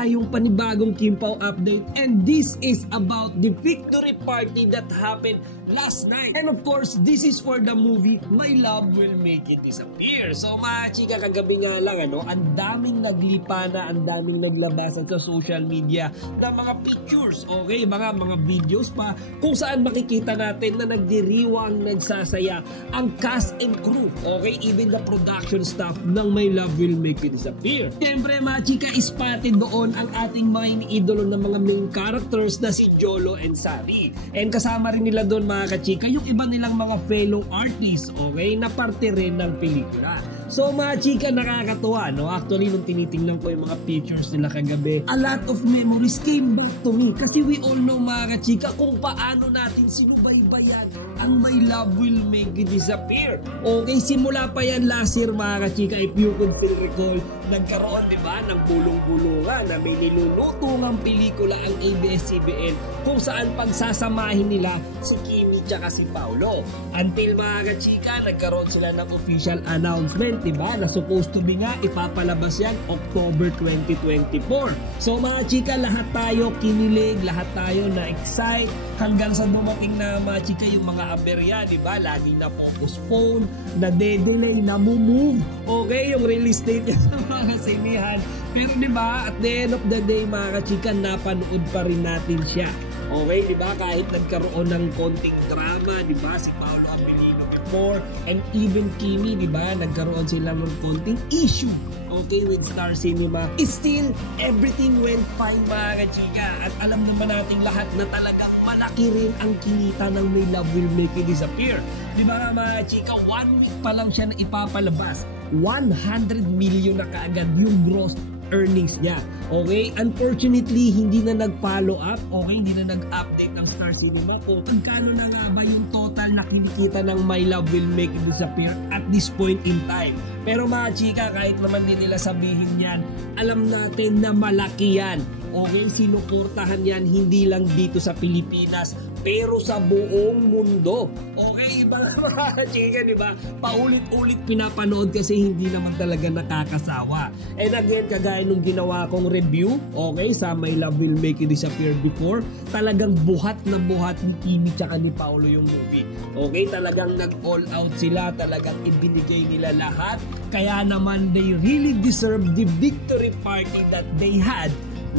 tayong panibagong Kim Pao update, and this is about the victory party that happened last night. And of course, this is for the movie My Love Will Make It Disappear. So mga chika, kagabi nga lang ang daming naglipa na, ang daming naglabasan sa social media na mga pictures, okay, mga videos pa kung saan makikita natin na nagdiriwang, nagsasaya ang cast and crew, okay, even the production staff ng My Love Will Make It Disappear. Siyempre mga chika, spotted doon ang ating mga iniidolo ng mga main characters na si Jolo and Sari. And kasama rin nila doon mga kachika yung iba nilang mga fellow artists, okay, na parte rin ng pelikula. So mga chika, nakakatuwa, no? Actually, nung tinitingnan ko yung mga pictures nila kagabi, a lot of memories came back to me. Kasi we all know mga kachika kung paano natin sinubaybayan ang My Love Will Make It Disappear. Okay, simula pa yan last year mga kachika, if you could still recall, nagkaroon diba ng pulong-pulungan na may nilulutong pelikula ang ABS-CBN kung saan pagsasamahin nila si Kimi tsaka si Paolo. Until mga kachika, nagkaroon sila ng official announcement, diba, na supposed to be nga ipapalabas yan October 2024. So mga chika, lahat tayo kinilig, lahat tayo na-excite hanggang sa dumating na mga chika yung mga aberya, diba, lagi na postpone, na delay, na move, okay, yung release date sa mga sinihan. Pero diba, at the end of the day mga kachika, napanood pa rin natin siya. Okay, diba, kahit nagkaroon ng konting drama, diba, si Paolo Abilino before, and even Kimi, diba, nagkaroon sila ng konting issue, okay, with Star Cinema. Still, everything went fine mga kachika. At alam naman natin lahat na talagang malaki rin ang kinita ng My Love Will Make It Disappear. Diba mga chika, 1 week pa lang siya na ipapalabas, 100 million na kaagad yung gross earnings niya. Okay? Unfortunately, hindi na nag-follow up. Okay? Hindi na nag-update ng Star Cinema kung magkano na nga ba yung total na kinikita ng My Love Will Make It Disappear at this point in time. Pero mga chika, kahit naman din nila sabihin yan, alam natin na malaki yan. Okay? Sinuportahan yan hindi lang dito sa Pilipinas, pero sa buong mundo. Okay, mga chika, di ba? Paulit-ulit pinapanood kasi hindi naman talaga nakakasawa. And again, kagaya nung ginawa kong review, okay, sa My Love Will Make It Disappear before, talagang buhat na buhat ni Kimi tsaka ni Paolo yung movie. Okay, talagang nag-all out sila, talagang ibinigay nila lahat. Kaya naman, they really deserve the victory party that they had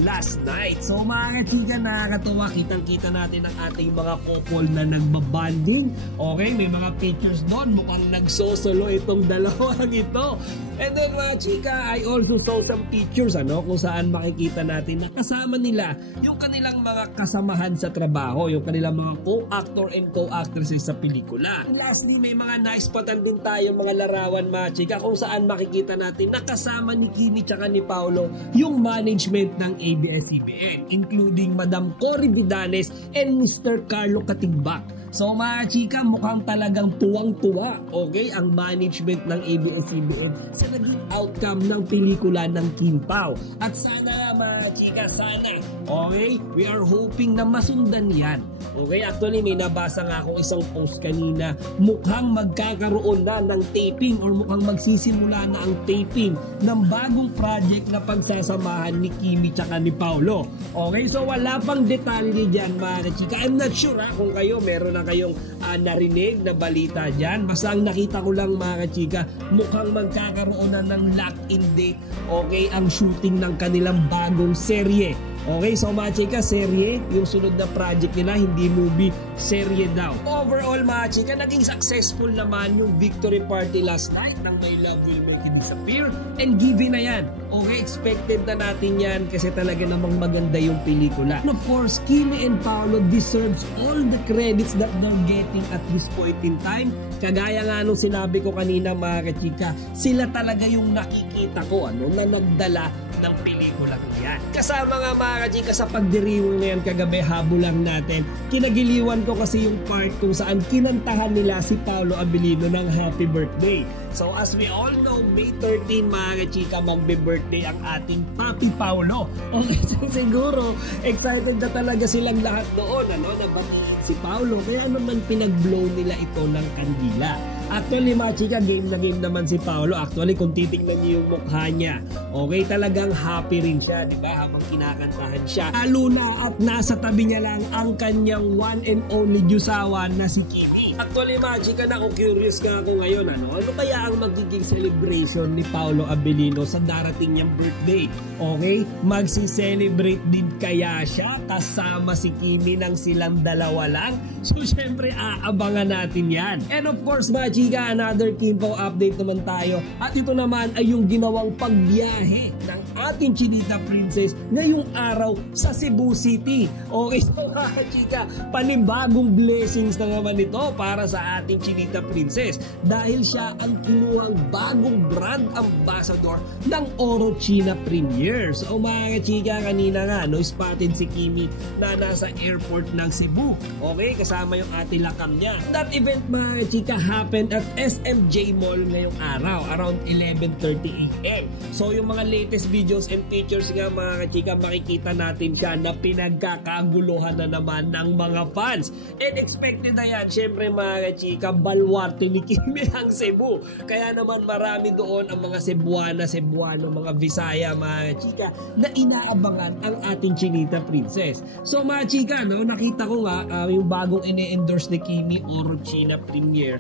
last night. So mga chika, nakakatawa, kitang-kita natin ang ating mga couple na nagbabanding. Okay, may mga pictures doon, mukhang nagsosolo itong dalawang ito. And then mga chika, I also saw some pictures kung saan makikita natin na kasama nila yung kanilang mga kasamahan sa trabaho, yung kanilang mga co-actor and co-actresses sa pelikula. And lastly, may mga nice patan din tayo mga larawan mga chika kung saan makikita natin na kasama ni Kimi tsaka ni Paolo yung management ng ABS-CBN, including Madam Cory Vidanes and Mr. Carlo Katigbak. So mga chika, mukhang talagang tuwang-tuwa, okay, ang management ng ABS-CBN sa naging outcome ng pelikula ng Kim Pao. At sana mga chika, sana, okay, we are hoping na masundan yan. Okay, actually may nabasa nga akong isang post kanina, mukhang magkakaroon na ng taping or mukhang magsisimula na ang taping ng bagong project na pagsasamahan ni Kimi tsaka ni Paolo. Okay, so wala pang detalye dyan mga chika. I'm not sure kung kayo meron na kayong narinig na balita dyan. Basta ang nakita ko lang mga chika, mukhang magkakaroon na ng lock-in date, okay, ang shooting ng kanilang bagong serye. Okay, so mga chika, serye, yung sunod na project nila, hindi movie, serye daw. Overall mga chika, naging successful naman yung victory party last night ng My Love Will Make It Disappear, and given na yan. Okay, expected na natin yan kasi talaga namang maganda yung pelikula. And of course, Kimi and Paolo deserves all the credits that they're getting at this point in time. Kagaya nga nung sinabi ko kanina mga kachika, sila talaga yung nakikita ko na nagdala ng pelikula yan. Kasama nga mga kachika sa pagdiriwang na yan kagabi, habulang natin. Kinagiliwan ko kasi yung part kung saan kinantahan nila si Paolo Abilino ng happy birthday. So as we all know, May 13 mga kachika, magbe-birthday ang ating Papi Paolo. Okay, so siguro excited na talaga silang lahat doon na batiin si Paolo. Kaya naman pinag-blow nila ito ng kandila. Actually, mga chika, game na game naman si Paolo. Actually, kung titignan niyo yung mukha niya, okay, talagang happy rin siya, di ba? Habang kinakantahan siya. Lalo na at nasa tabi niya lang ang kanyang one and only Diyosawa na si Kimi. Actually, mga chika, curious ka ako ngayon, ano kaya ang magiging celebration ni Paolo Abilino sa darating niyang birthday? Okay? Magsi-celebrate din kaya siya kasama si Kimi nang silang dalawa lang? So, syempre, aabangan natin yan. And of course, mga chika, another Kimpaw update naman tayo. At ito naman ay yung ginawang pagbiyahe ng ating Chinita Princess ngayong araw sa Cebu City. Okay, so mga chika, panibagong blessings na naman ito para sa ating Chinita Princess dahil siya ang kinuhang bagong brand ambassador ng Orochina Premier. So mga chika, kanina nga, spotted si Kimi na nasa airport ng Cebu. Okay, kasama yung ating lakam niya. That event, mga chika, happened at SMJ Mall ngayong araw, around 11:30 AM. So yung mga latest videos and pictures nga, mga chika, makikita natin siya na pinagkakaguluhan na naman ng mga fans. And expected na yan, syempre mga chika, balwarte ni Kimi ang Cebu. Kaya naman marami doon ang mga Cebuano, mga Visaya, mga chika, na inaabangan ang ating Chinita Princess. So mga chika, nakita ko nga yung bagong ini-endorse ni Kimi, Orochina Premier.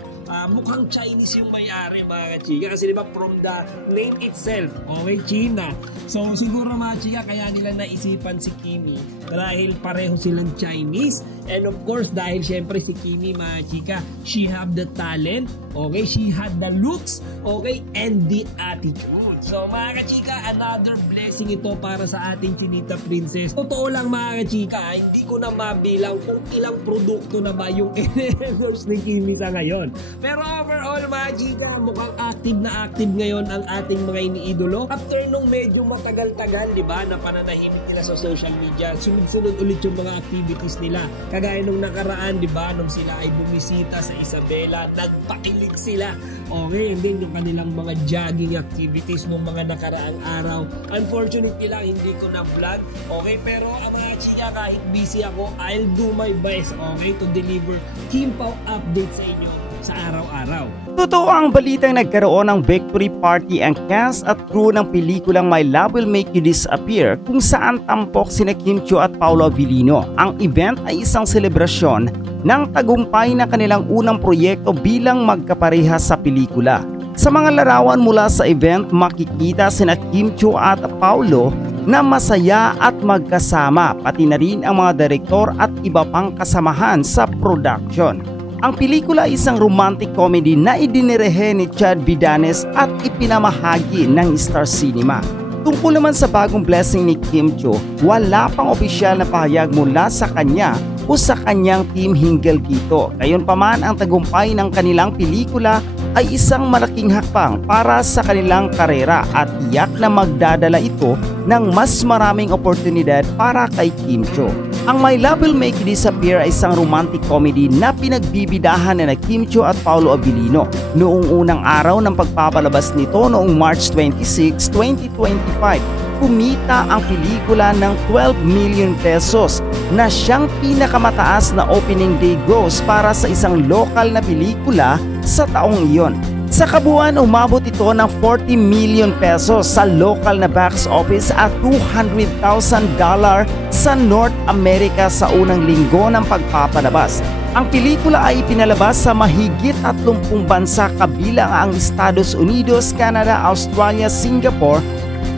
Mukhang Chinese yung may-ari, mga chika, kasi diba from the name itself, okay, China. So siguro mga chika, kaya nila naisipan si Kimi dahil pareho silang Chinese. And of course, dahil syempre si Kimi, mga chika, she have the talent, okay, she had the looks, okay, and the attitude. So mga chika, another blessing ito para sa ating Chinita Princess. Totoo lang, mga chika, hindi ko na mabilang kung ilang produkto na ba yung endorse ni Kimi sa ngayon. Pero overall, mga chika, mukhang active ngayon ang ating mga iniidolo. After nung medyo matagal-tagal, di ba, na pananahimik nila sa social media, sunod-sunod ulit yung mga activities nila. Kagaya nung nakaraan, di ba, nung sila ay bumisita sa Isabela, nagpakilig sila. Okay, and then yung kanilang mga jogging activities nung mga nakaraang araw. Unfortunately lang, hindi ko na-vlog. Okay, pero mga chika, kahit busy ako, I'll do my best, okay, to deliver Kimpaw updates sa inyo sa araw-araw. Totoo ang balitang nagkaroon ng victory party ang cast at crew ng pelikulang My Love Will Make You Disappear kung saan tampok sina Kim Chiu at Paolo Abilino. Ang event ay isang selebrasyon ng tagumpay ng kanilang unang proyekto bilang magkaparehas sa pelikula. Sa mga larawan mula sa event, makikita sina Kim Chiu at Paolo na masaya at magkasama, pati na rin ang mga direktor at iba pang kasamahan sa production. Ang pelikula ay isang romantic comedy na idinirehe ni Chad Vidanes at ipinamahagi ng Star Cinema. Tungkol naman sa bagong blessing ni Kim Chiu, wala pang opisyal na pahayag mula sa kanya o sa kanyang team hinggil dito. Gayunpaman, ang tagumpay ng kanilang pelikula ay isang malaking hakbang para sa kanilang karera at tiyak na magdadala ito ng mas maraming oportunidad para kay Kim Chiu. Ang My Love Will Make You Disappear ay isang romantic comedy na pinagbibidahan na Kim Chiu at Paolo Abilino. Noong unang araw ng pagpapalabas nito noong March 26, 2025, kumita ang pelikula ng 12 million pesos na siyang pinakamataas na opening day gross para sa isang lokal na pelikula sa taong iyon. Sa kabuuan, umabot ito ng 40 million pesos sa local na box office at $200,000 sa North America sa unang linggo ng pagpapalabas. Ang pelikula ay ipinalabas sa mahigit 30 bansa kabilang ang Estados Unidos, Canada, Australia, Singapore,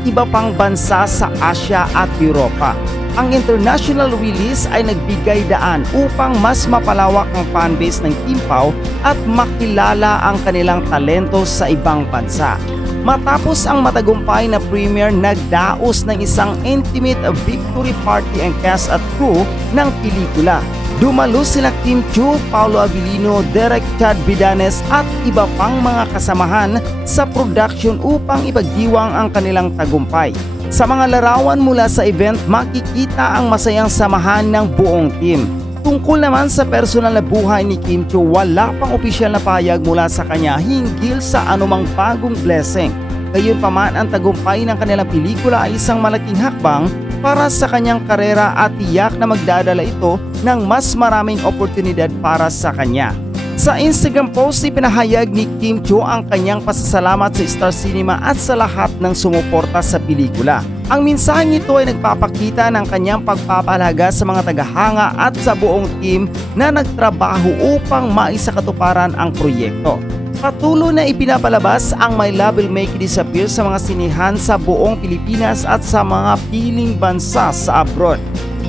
iba pang bansa sa Asia at Europa. Ang international release ay nagbigay daan upang mas mapalawak ang fanbase ng Kimpaw at makilala ang kanilang talento sa ibang bansa. Matapos ang matagumpay na premiere, nagdaos ng isang intimate victory party ang cast at crew ng pelikula. Dumalo sila Kim Chiu, Paolo Abilino, Direk Chad Vidanes at iba pang mga kasamahan sa production upang ipagdiwang ang kanilang tagumpay. Sa mga larawan mula sa event, makikita ang masayang samahan ng buong team. Tungkol naman sa personal na buhay ni Kim Chiu, wala pang opisyal na pahayag mula sa kanya hinggil sa anumang bagong blessing. Gayunpaman, ang tagumpay ng kanilang pelikula ay isang malaking hakbang para sa kanyang karera at tiyak na magdadala ito ng mas maraming oportunidad para sa kanya. Sa Instagram post, ipinahayag ni Kim Chiu ang kanyang pasasalamat sa Star Cinema at sa lahat ng sumuporta sa pelikula. Ang mensaheng ito ay nagpapakita ng kanyang pagpapahalaga sa mga tagahanga at sa buong team na nagtrabaho upang maisakatuparan ang proyekto. Patuloy na ipinapalabas ang My Love Will Make You Disappear sa mga sinihan sa buong Pilipinas at sa mga piling bansa sa abroad.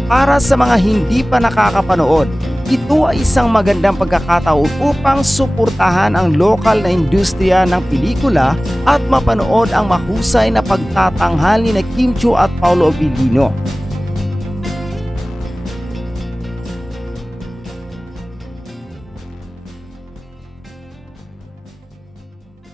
Para sa mga hindi pa nakakapanood, ito ay isang magandang pagkakataon upang suportahan ang lokal na industriya ng pelikula at mapanood ang mahusay na pagtatanghal ni Kim Chiu at Paolo Abilino.